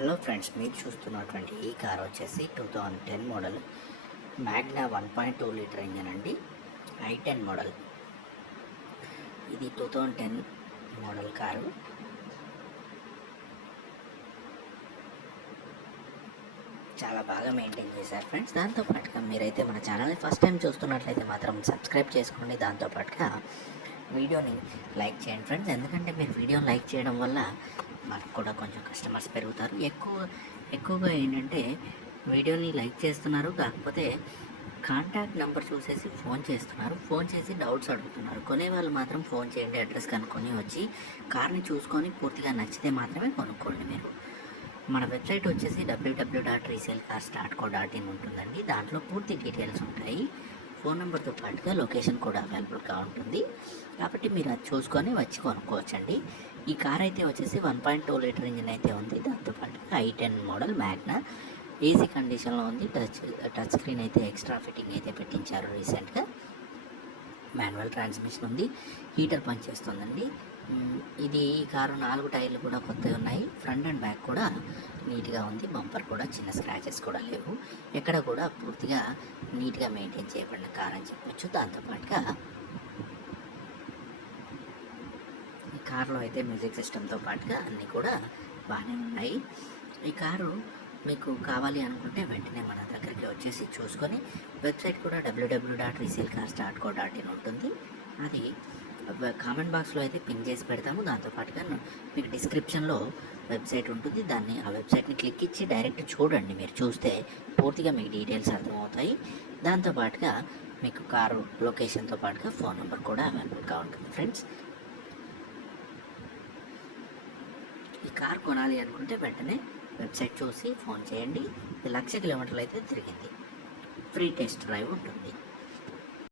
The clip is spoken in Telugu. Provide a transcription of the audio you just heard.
హలో ఫ్రెండ్స్ మీరు చూస్తున్నటువంటి ఈ కార్ వచ్చేసి two thousand ten model. Magna one point two litre engine అండి. I ten model. ఇది two thousand ten model car. చాలా బాగా మెయింటైన్ చేశారు ఫ్రెండ్స్. దాంతోపాటుగా మీరైతే మన ఛానల్ని ఫస్ట్ టైం చూస్తున్నట్లయితే మాత్రం సబ్స్క్రైబ్ చేసుకోండి. దాంతోపాటుగా వీడియోని లైక్ చేయండి ఫ్రెండ్స్. ఎందుకంటే మీరు వీడియోని లైక్ చేయడం వల్ల మనకు కూడా కొంచెం కస్టమర్స్ పెరుగుతారు. ఎక్కువ ఎక్కువగా ఏంటంటే వీడియోని లైక్ చేస్తున్నారు. కాకపోతే కాంటాక్ట్ నెంబర్ చూసేసి ఫోన్ చేస్తున్నారు. ఫోన్ చేసి డౌట్స్ అడుగుతున్నారు. కొనేవాళ్ళు మాత్రం ఫోన్ చేయండి అడ్రస్ కనుక్కొని వచ్చి కార్ని చూసుకొని పూర్తిగా నచ్చితే మాత్రమే కొనుక్కోండి మీరు. మన వెబ్సైట్ వచ్చేసి WW dot resale car start co dot in ఉంటుందండి. దాంట్లో పూర్తి డీటెయిల్స్ ఉంటాయి. ఫోన్ నెంబర్తో పాటుగా లొకేషన్ కూడా అవైలబుల్గా ఉంటుంది. కాబట్టి మీరు అది చూసుకొని వచ్చి కొనుక్కోవచ్చండి. ఈ కార్ అయితే వచ్చేసి one point two litre engine అయితే ఉంది. దాంతోపాటుగా I ten model Magna AC కండిషన్లో ఉంది. టచ్ టచ్ స్క్రీన్ అయితే ఎక్స్ట్రా ఫిట్టింగ్ అయితే పెట్టించారు రీసెంట్గా. మాన్యువల్ ట్రాన్స్మిషన్ ఉంది. హీటర్ పనిచేస్తుందండి. ఇది ఈ కారు నాలుగు టైర్లు కూడా కొత్తగా ఉన్నాయి. ఫ్రంట్ అండ్ బ్యాక్ కూడా నీట్గా ఉంది. బంపర్ కూడా చిన్న స్క్రాచెస్ కూడా లేవు. ఎక్కడ కూడా పూర్తిగా నీట్గా మెయింటైన్ చేయబడిన కార్ అని చెప్పొచ్చు. దాంతోపాటుగా ఈ కార్లో అయితే మ్యూజిక్ సిస్టమ్తో పాటుగా అన్నీ కూడా బాగానే ఉన్నాయి. ఈ కారు మీకు కావాలి అనుకుంటే వెంటనే మన దగ్గరికి వచ్చేసి చూసుకొని వెబ్సైట్ కూడా WW dot resale car start co dot in ఉంటుంది. అది కామెంట్ బాక్స్లో అయితే పిన్ చేసి పెడతాము. దాంతోపాటుగా మీకు డిస్క్రిప్షన్లో వెబ్సైట్ ఉంటుంది. దాన్ని ఆ వెబ్సైట్ని క్లిక్ ఇచ్చి డైరెక్ట్ చూడండి. మీరు చూస్తే పూర్తిగా మీకు డీటెయిల్స్ అర్థమవుతాయి. దాంతోపాటుగా మీకు కారు లొకేషన్తో పాటుగా ఫోన్ నెంబర్ కూడా అవైలబుల్గా ఉంటుంది. ఫ్రెండ్స్ కార్ కొనాలి అనుకుంటే వెంటనే వెబ్సైట్ చూసి ఫోన్ చేయండి. లక్ష కిలోమీటర్లు అయితే తిరిగింది. ఫ్రీ టెస్ట్ డ్రైవ్ ఉంటుంది.